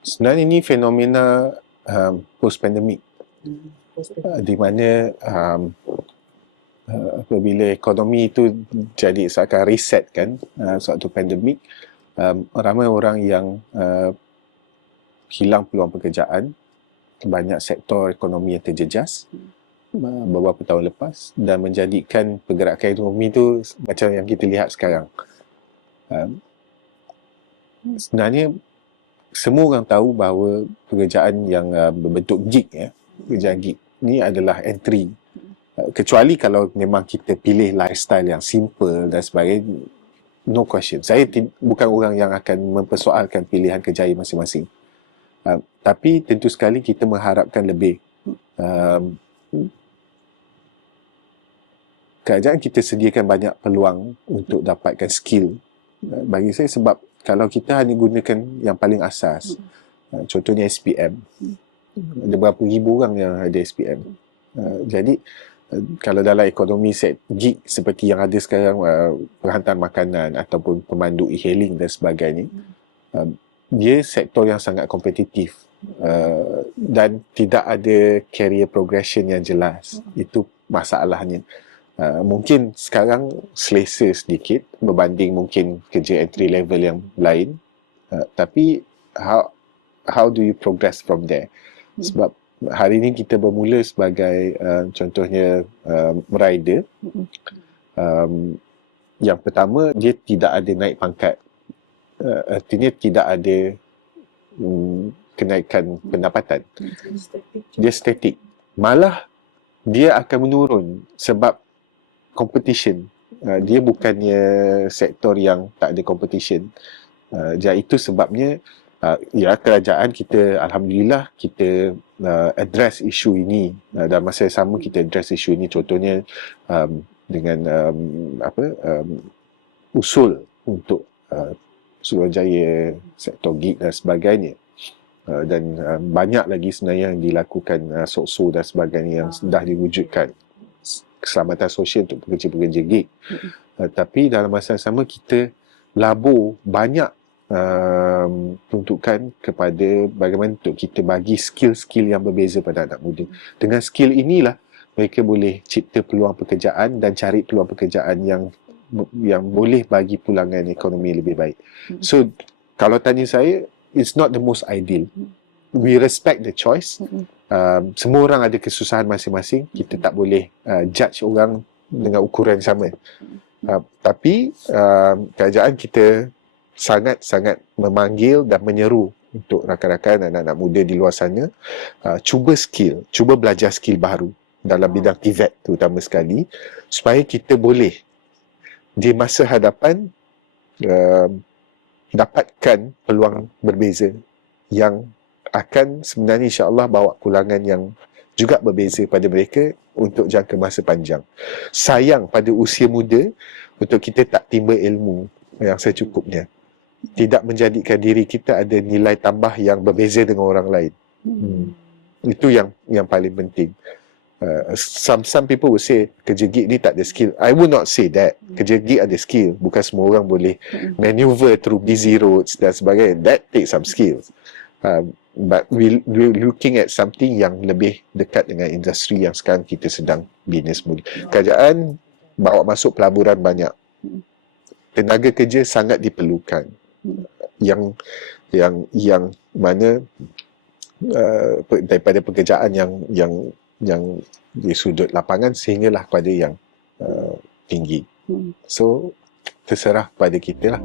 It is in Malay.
Sebenarnya ini fenomena um, post-pandemic. Hmm. uh, di mana um, uh, apabila ekonomi itu jadi seakan reset kan uh, suatu pandemik um, ramai orang yang uh, hilang peluang pekerjaan banyak sektor ekonomi yang terjejas uh, beberapa tahun lepas dan menjadikan pergerakan ekonomi itu macam yang kita lihat sekarang. Um, sebenarnya semua orang tahu bahawa pekerjaan yang uh, berbentuk gig ya pekerjaan gig ni adalah entry. Uh, kecuali kalau memang kita pilih lifestyle yang simple dan sebagainya no question. Saya ti- bukan orang yang akan mempersoalkan pilihan kerjaya masing-masing. Uh, tapi tentu sekali kita mengharapkan lebih. Um, kerajaan kita sediakan banyak peluang untuk dapatkan skill. Uh, bagi saya sebab kalau kita hanya gunakan yang paling asas uh, contohnya SPM ada berapa ribu orang yang ada SPM Uh, jadi uh, kalau dalam ekonomi set gig seperti yang ada sekarang uh, perhantar makanan ataupun pemandu e-hailing dan sebagainya uh, dia sektor yang sangat kompetitif uh, dan tidak ada career progression yang jelas. Itu masalahnya uh, mungkin sekarang selesa sedikit berbanding mungkin kerja entry level yang lain. Uh, tapi how how do you progress from there? Sebab hari ini kita bermula sebagai uh, contohnya uh, rider. Um, yang pertama dia tidak ada naik pangkat. Uh, artinya tidak ada um, kenaikan pendapatan. Dia statik malah dia akan menurun sebab competition. Uh, dia bukannya sektor yang tak ada competition. Uh, jadi itu sebabnya uh, ya kerajaan kita alhamdulillah kita uh, address isu ini. Uh, dan masa yang sama kita address isu ini contohnya um, dengan um, apa um, usul untuk uh, Suruhanjaya sektor gig dan sebagainya. Uh, dan uh, banyak lagi sebenarnya yang dilakukan uh, SOKSO dan sebagainya yang dah diwujudkan keselamatan sosial untuk pekerja-pekerja gig uh, tapi dalam masa yang sama kita labur banyak um, peruntukan kepada bagaimana untuk kita bagi skill-skill yang berbeza pada anak muda. Dengan skill inilah mereka boleh cipta peluang pekerjaan dan cari peluang pekerjaan yang yang boleh bagi pulangan ekonomi lebih baik. So kalau tanya saya, it's not the most ideal. We respect the choice. Um, semua orang ada kesusahan masing-masing. Kita tak boleh uh, judge orang dengan ukuran yang sama. Uh, tapi uh, kerajaan kita sangat-sangat memanggil dan menyeru untuk rakan-rakan anak-anak muda di luar sana uh, cuba skill, cuba belajar skill baru dalam bidang TVET terutama sekali supaya kita boleh di masa hadapan uh, dapatkan peluang berbeza yang akan sebenarnya insya-Allah bawa pulangan yang juga berbeza pada mereka untuk jangka masa panjang. Sayang pada usia muda untuk kita tak timba ilmu yang secukupnya. Tidak menjadikan diri kita ada nilai tambah yang berbeza dengan orang lain. Hmm. Itu yang yang paling penting. Uh, some some people will say kerja gig ni tak ada skill. I would not say that. Kerja gig ada skill. Bukan semua orang boleh maneuver through busy roads dan sebagainya. That takes some skills. Um, but we we looking at something yang lebih dekat dengan industri yang sekarang kita sedang bina semula. Kerajaan bawa masuk pelaburan banyak. Tenaga kerja sangat diperlukan. Yang yang yang mana uh, daripada pekerjaan yang yang yang di sudut lapangan sehinggalah pada yang uh, tinggi. Hmm. So terserah pada kita lah.